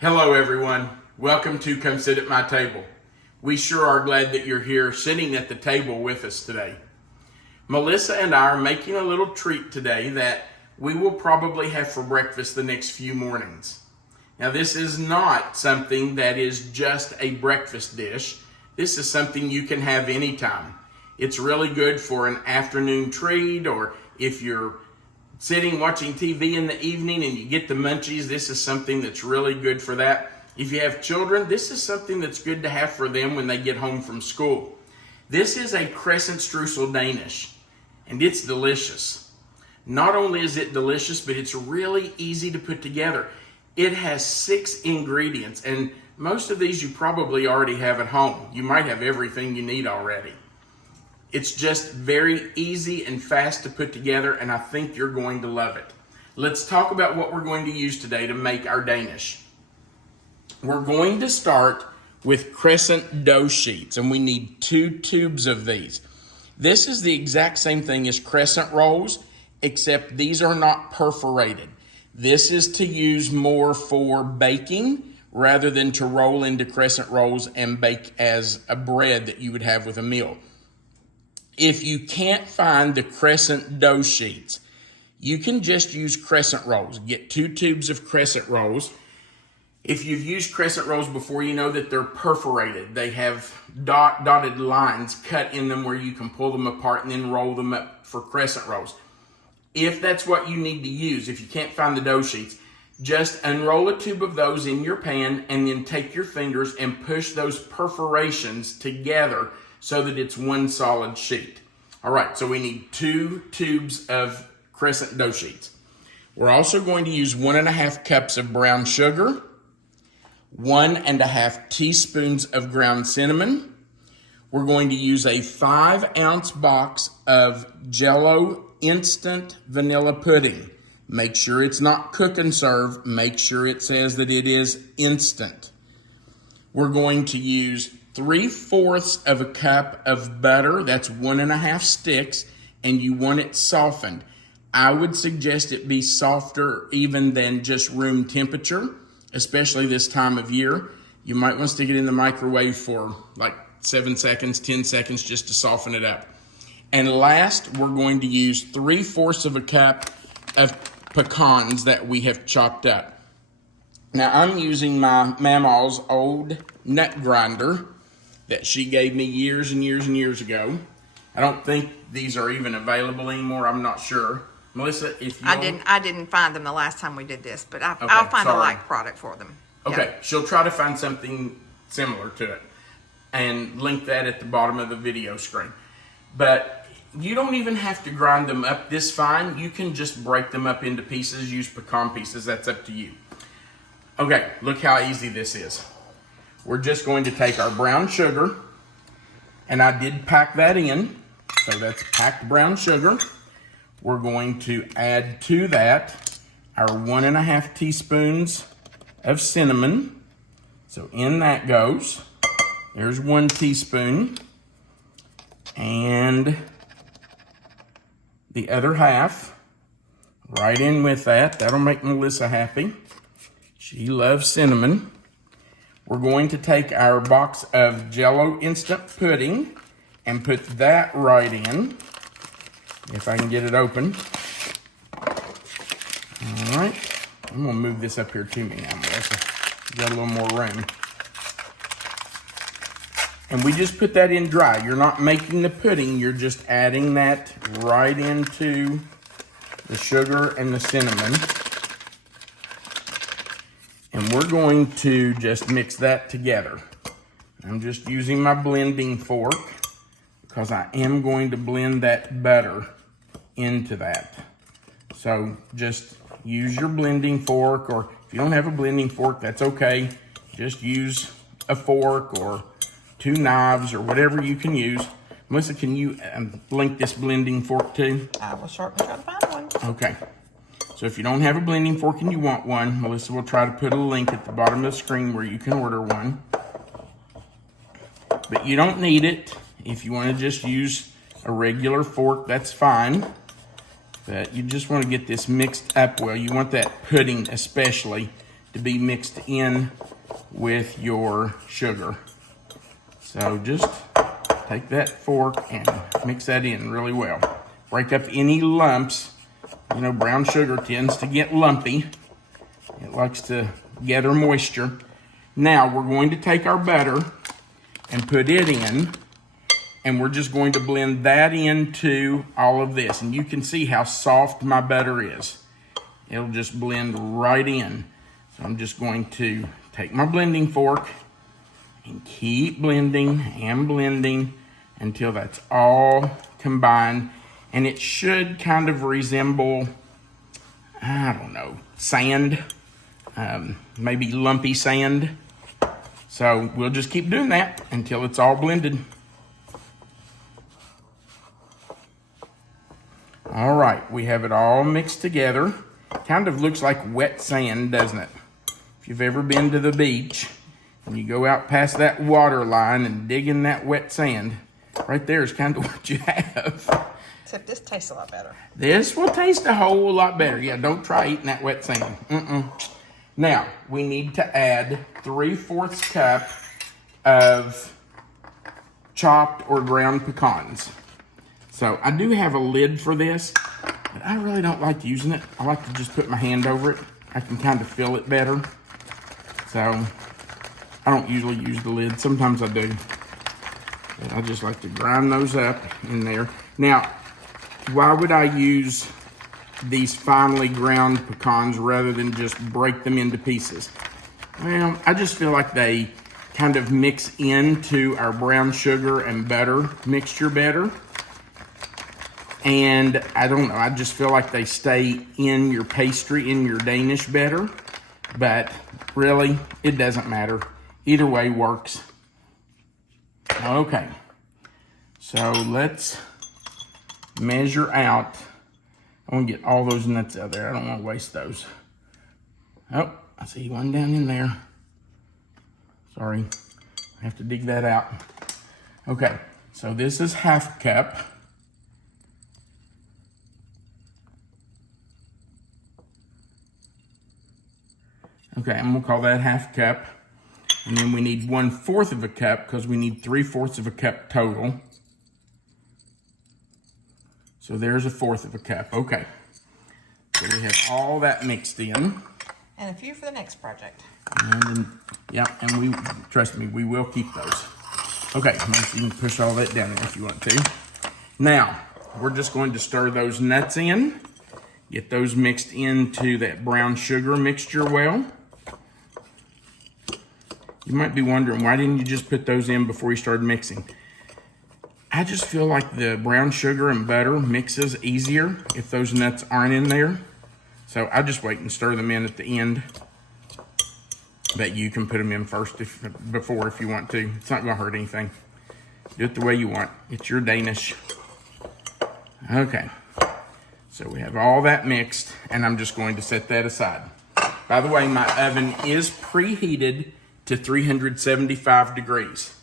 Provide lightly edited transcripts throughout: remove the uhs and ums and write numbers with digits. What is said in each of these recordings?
Hello everyone, welcome to Come Sit at My Table. We sure are glad that you're here sitting at the table with us today. Melissa and I are making a little treat today that we will probably have for breakfast the next few mornings. Now this is not something that is just a breakfast dish. This is something you can have anytime. It's really good for an afternoon treat, or if you're sitting watching TV in the evening and you get the munchies, this is something that's really good for that. If you have children, this is something that's good to have for them when they get home from school. This is a Crescent Streusel Danish, and it's delicious. Not only is it delicious, but it's really easy to put together. It has 6 ingredients, and most of these you probably already have at home. You might have everything you need already. It's just very easy and fast to put together, and I think you're going to love it. Let's talk about what we're going to use today to make our Danish. We're going to start with Crescent dough sheets, and we need 2 tubes of these. This is the exact same thing as Crescent rolls, except these are not perforated. This is to use more for baking rather than to roll into Crescent rolls and bake as a bread that you would have with a meal. If you can't find the Crescent dough sheets, you can just use Crescent rolls. Get 2 tubes of Crescent rolls. If you've used Crescent rolls before, you know that they're perforated. They have dotted lines cut in them where you can pull them apart and then roll them up for Crescent rolls. If that's what you need to use, if you can't find the dough sheets, just unroll a tube of those in your pan and then take your fingers and push those perforations together so that it's one solid sheet. All right, so we need 2 tubes of Crescent dough sheets. We're also going to use 1.5 cups of brown sugar, 1.5 teaspoons of ground cinnamon. We're going to use a 5-ounce box of Jell-O instant vanilla pudding. Make sure it's not cook and serve. Make sure it says that it is instant. We're going to use 3/4 of a cup of butter. That's 1.5 sticks, and you want it softened. I would suggest it be softer even than just room temperature, especially this time of year. You might want to stick it in the microwave for like 7 seconds, 10 seconds just to soften it up. And last, we're going to use 3/4 of a cup of pecans that we have chopped up. Now I'm using my Mama's old nut grinder that she gave me years and years and years ago. I don't think these are even available anymore. I'm not sure. Melissa, if you I didn't find them the last time we did this, but I'll find a like product for them. Okay, Yeah. She'll try to find something similar to it and link that at the bottom of the video screen. But you don't even have to grind them up this fine. You can just break them up into pieces, use pecan pieces. That's up to you. Okay, look how easy this is. We're just going to take our brown sugar, and I did pack that in, so that's packed brown sugar. We're going to add to that our 1.5 teaspoons of cinnamon. So in that goes. There's 1 teaspoon. And the other half right in with that. That'll make Melissa happy. She loves cinnamon. We're going to take our box of Jell-O instant pudding and put that right in, if I can get it open. All right, I'm gonna move this up here to me now, Melissa. Got a little more room. And we just put that in dry. You're not making the pudding, you're just adding that right into the sugar and the cinnamon. And we're going to just mix that together. I'm just using my blending fork because I am going to blend that butter into that. So just use your blending fork, or if you don't have a blending fork, that's okay. Just use a fork or 2 knives or whatever you can use. Melissa, can you link this blending fork too? I will certainly try to find one. Okay. So if you don't have a blending fork and you want one, Melissa will try to put a link at the bottom of the screen where you can order one. But you don't need it. If you want to just use a regular fork, that's fine. But you just want to get this mixed up well. You want that pudding especially to be mixed in with your sugar. So just take that fork and mix that in really well. Break up any lumps. You know, brown sugar tends to get lumpy. It likes to gather moisture. Now we're going to take our butter and put it in, and we're just going to blend that into all of this. And you can see how soft my butter is. It'll just blend right in. So I'm just going to take my blending fork and keep blending and blending until that's all combined. And it should kind of resemble, I don't know, sand, maybe lumpy sand. So we'll just keep doing that until it's all blended. All right, we have it all mixed together. Kind of looks like wet sand, doesn't it? If you've ever been to the beach and you go out past that water line and dig in that wet sand, right there is kind of what you have. Except this tastes a lot better. This will taste a whole lot better. Yeah, don't try eating that wet sand. Now, we need to add 3/4 cup of chopped or ground pecans. So I do have a lid for this, but I really don't like using it. I like to just put my hand over it. I can kind of feel it better. So I don't usually use the lid. Sometimes I do. But I just like to grind those up in there. Now, why would I use these finely ground pecans rather than just break them into pieces? Well, I just feel like they kind of mix into our brown sugar and butter mixture better. And I don't know, I just feel like they stay in your pastry, in your Danish better. But really, it doesn't matter. Either way works. Okay, so let's measure out. I want to get all those nuts out there. I don't want to waste those. Oh, I see one down in there. Sorry, I have to dig that out. Okay, so this is 1/2 cup. Okay, I'm gonna call that 1/2 cup. And then we need 1/4 of a cup because we need 3/4 of a cup total. So there's 1/4 of a cup. Okay. So we have all that mixed in. And a few for the next project. And then, yeah, and we, trust me, we will keep those. Okay, you can push all that down there if you want to. Now, we're just going to stir those nuts in. Get those mixed into that brown sugar mixture well. You might be wondering, why didn't you just put those in before you started mixing? I just feel like the brown sugar and butter mixes easier if those nuts aren't in there. So I just wait and stir them in at the end. But you can put them in first before if you want to. It's not gonna hurt anything. Do it the way you want. It's your Danish. Okay. So we have all that mixed, and I'm just going to set that aside. By the way, my oven is preheated to 375 degrees.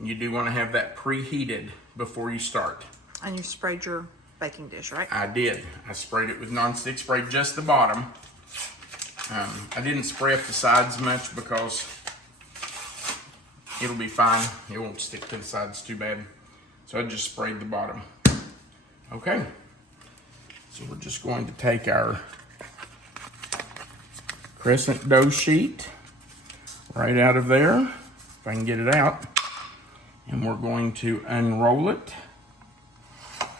You do want to have that preheated before you start. And you sprayed your baking dish, right? I did. I sprayed it with nonstick, sprayed just the bottom. I didn't spray up the sides much because it'll be fine. It won't stick to the sides too bad. So I just sprayed the bottom. Okay. So we're just going to take our crescent dough sheet right out of there, if I can get it out. And we're going to unroll it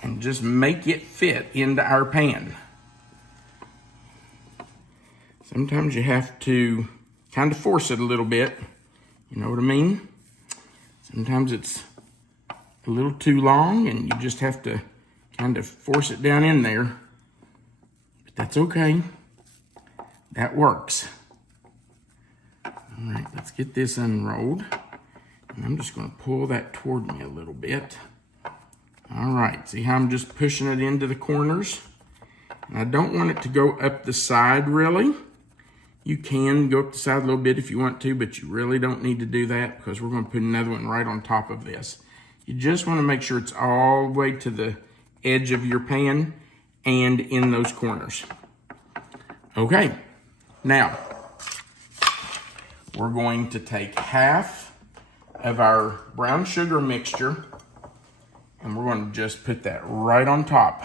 and just make it fit into our pan. Sometimes you have to kind of force it a little bit. You know what I mean? Sometimes it's a little too long and you just have to kind of force it down in there. But that's okay. That works. All right, let's get this unrolled. And I'm just going to pull that toward me a little bit. All right, see how I'm just pushing it into the corners? And I don't want it to go up the side really. You can go up the side a little bit if you want to, but you really don't need to do that because we're going to put another one right on top of this. You just want to make sure it's all the way to the edge of your pan and in those corners. Okay, now we're going to take half of our brown sugar mixture and we're going to just put that right on top.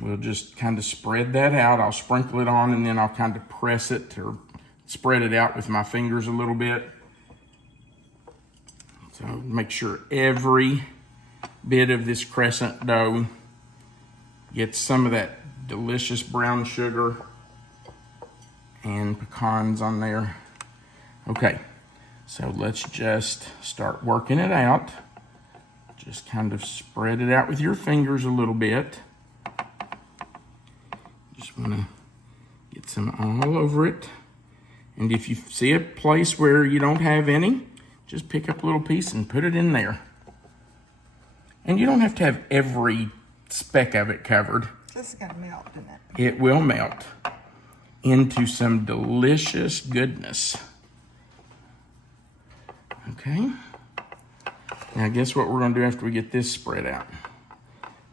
We'll just kind of spread that out. I'll sprinkle it on and then I'll kind of press it or spread it out with my fingers a little bit. So make sure every bit of this crescent dough gets some of that delicious brown sugar and pecans on there. Okay, so let's just start working it out. Just kind of spread it out with your fingers a little bit. Just want to get some all over it. And if you see a place where you don't have any, just pick up a little piece and put it in there. And you don't have to have every speck of it covered. This is gonna melt, isn't it? It will melt into some delicious goodness. Okay. Now guess what we're gonna do after we get this spread out?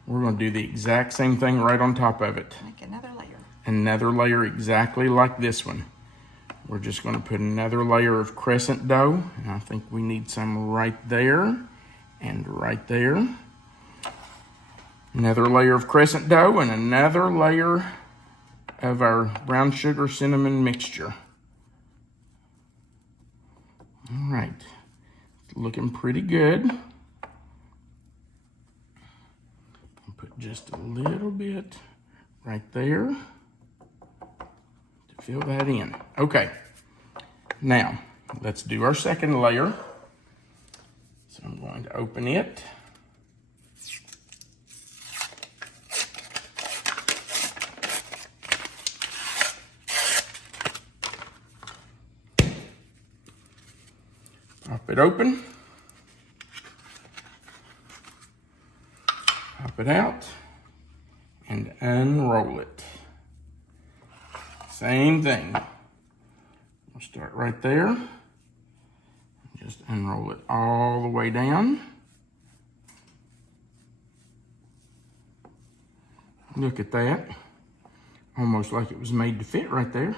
We're gonna do the exact same thing right on top of it. Make another layer. Another layer exactly like this one. We're just gonna put another layer of crescent dough. And I think we need some right there and right there. Another layer of crescent dough and another layer of our brown sugar cinnamon mixture. All right. Looking pretty good. I'll put just a little bit right there to fill that in. Okay, now let's do our second layer. So I'm going to open it. Pop it open, pop it out, and unroll it. Same thing. We'll start right there. Just unroll it all the way down. Look at that. Almost like it was made to fit right there.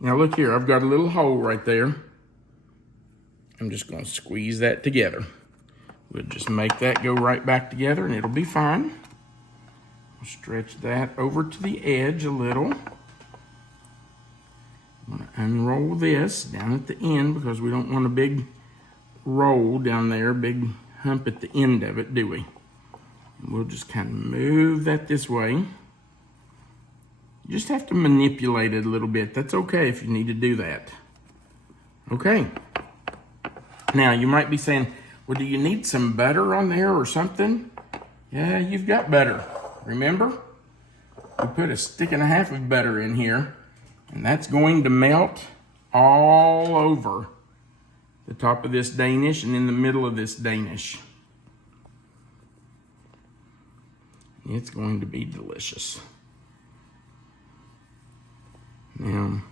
Now look here, I've got a little hole right there. I'm just going to squeeze that together. We'll just make that go right back together and it'll be fine. We'll stretch that over to the edge a little. I'm going to unroll this down at the end because we don't want a big roll down there, big hump at the end of it, do we? And we'll just kind of move that this way. You just have to manipulate it a little bit. That's okay if you need to do that. Okay. Now, you might be saying, well, do you need some butter on there or something? Yeah, you've got butter. Remember? We put a stick and a half of butter in here, and that's going to melt all over the top of this Danish and in the middle of this Danish. It's going to be delicious. Now,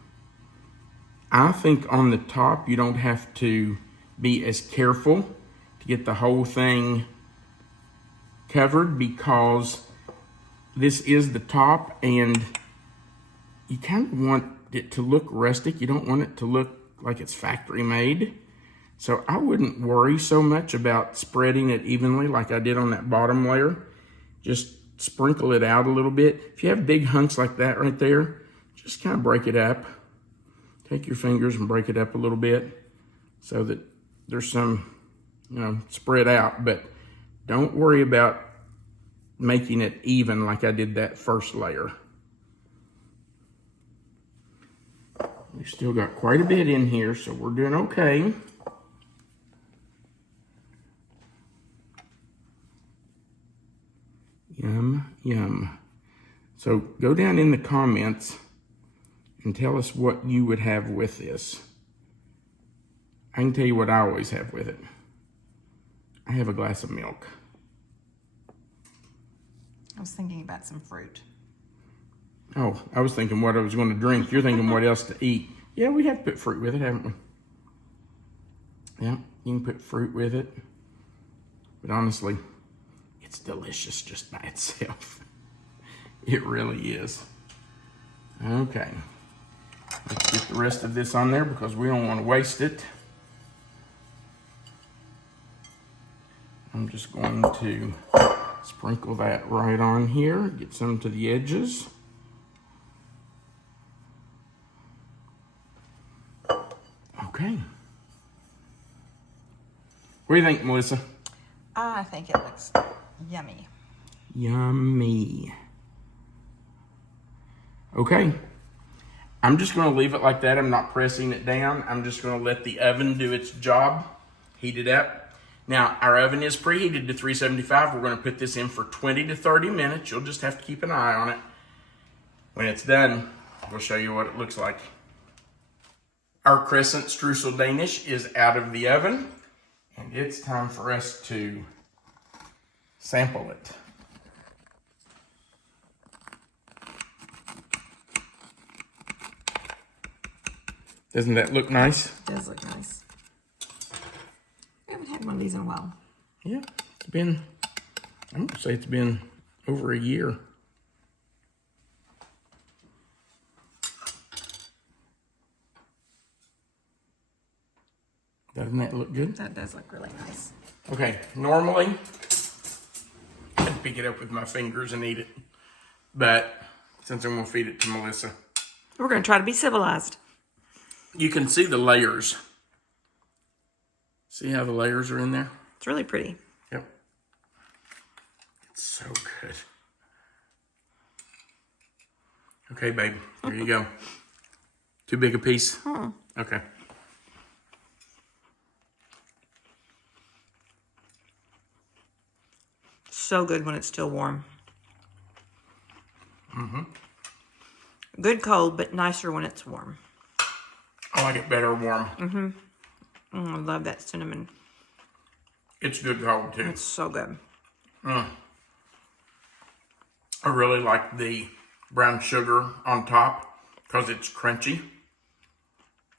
I think on the top you don't have to be as careful to get the whole thing covered because this is the top and you kind of want it to look rustic. You don't want it to look like it's factory made. So I wouldn't worry so much about spreading it evenly like I did on that bottom layer. Just sprinkle it out a little bit. If you have big hunks like that right there, just kind of break it up. Take your fingers and break it up a little bit so that there's some, spread out, but don't worry about making it even like I did that first layer. We've still got quite a bit in here, so we're doing okay. Yum, yum. So go down in the comments and tell us what you would have with this. I can tell you what I always have with it. I have a glass of milk. I was thinking about some fruit. Oh, I was thinking what I was going to drink. You're thinking what else to eat. Yeah, we have put fruit with it, haven't we? Yeah, you can put fruit with it. But honestly, it's delicious just by itself. It really is. Okay. Let's get the rest of this on there because we don't want to waste it. I'm just going to sprinkle that right on here, get some to the edges. Okay. What do you think, Melissa? I think it looks yummy. Yummy. Okay. I'm just going to leave it like that. I'm not pressing it down. I'm just going to let the oven do its job, heat it up. Now, our oven is preheated to 375. We're going to put this in for 20 to 30 minutes. You'll just have to keep an eye on it. When it's done, we'll show you what it looks like. Our Crescent Streusel Danish is out of the oven, and it's time for us to sample it. Doesn't that look nice? It does look nice. I haven't had one of these in a while. Yeah, it's been, I'm gonna say it's been over a year. Doesn't that look good? That does look really nice. Okay, normally I'd pick it up with my fingers and eat it, but since I'm gonna feed it to Melissa. We're gonna try to be civilized. You can see the layers. See how the layers are in there? It's really pretty. Yep. It's so good. Okay, babe, here you go. Too big a piece? Okay. So good when it's still warm. Good cold, but nicer when it's warm. I like it better warm. I love that cinnamon. It's good cold too. It's so good. I really like the brown sugar on top because it's crunchy.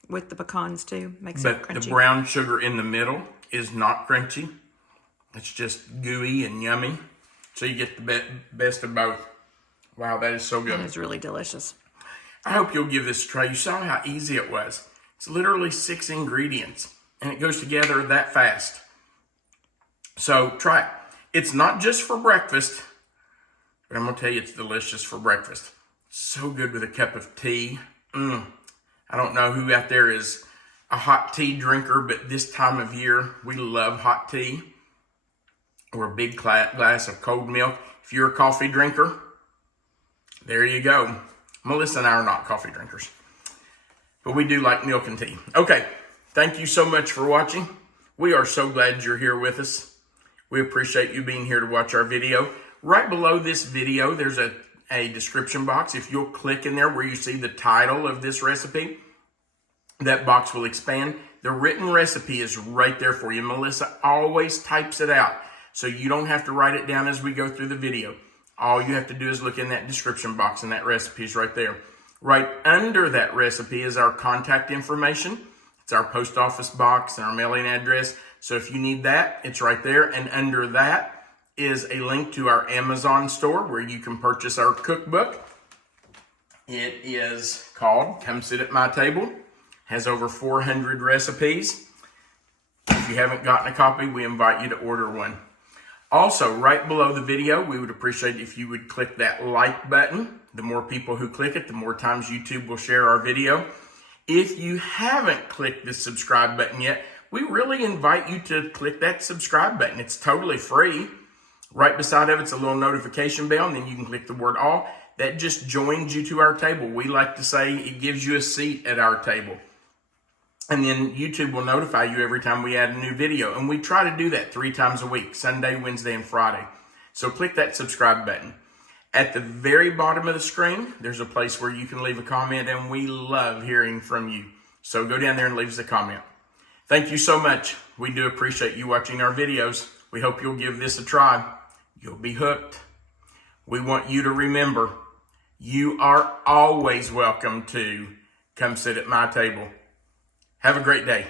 With the pecans too, makes it crunchy. But the brown sugar in the middle is not crunchy. It's just gooey and yummy. So you get the best of both. Wow, that is so good. It is really delicious. I hope you'll give this a try. You saw how easy it was. It's literally 6 ingredients, and it goes together that fast. So try it. It's not just for breakfast, but I'm going to tell you it's delicious for breakfast. So good with a cup of tea. I don't know who out there is a hot tea drinker, but this time of year, we love hot tea. Or a big glass of cold milk. If you're a coffee drinker, there you go. Melissa and I are not coffee drinkers, but we do like milk and tea. Okay, thank you so much for watching. We are so glad you're here with us. We appreciate you being here to watch our video. Right below this video, there's a description box. If you'll click in there where you see the title of this recipe, that box will expand. The written recipe is right there for you. Melissa always types it out, so you don't have to write it down as we go through the video. All you have to do is look in that description box and that recipe is right there. Right under that recipe is our contact information. It's our post office box and our mailing address. So if you need that, it's right there. And under that is a link to our Amazon store where you can purchase our cookbook. It is called Come Sit at My Table. Has over 400 recipes. If you haven't gotten a copy, we invite you to order one. Also, right below the video, we would appreciate if you would click that like button. The more people who click it, the more times YouTube will share our video. If you haven't clicked the subscribe button yet, we really invite you to click that subscribe button. It's totally free. Right beside of it's a little notification bell, and then you can click the word all. That just joins you to our table. We like to say it gives you a seat at our table. And then YouTube will notify you every time we add a new video. And we try to do that 3 times a week, Sunday, Wednesday, and Friday. So click that subscribe button. At the very bottom of the screen, there's a place where you can leave a comment, and we love hearing from you. So go down there and leave us a comment. Thank you so much. We do appreciate you watching our videos. We hope you'll give this a try. You'll be hooked. We want you to remember, you are always welcome to come sit at my table. Have a great day.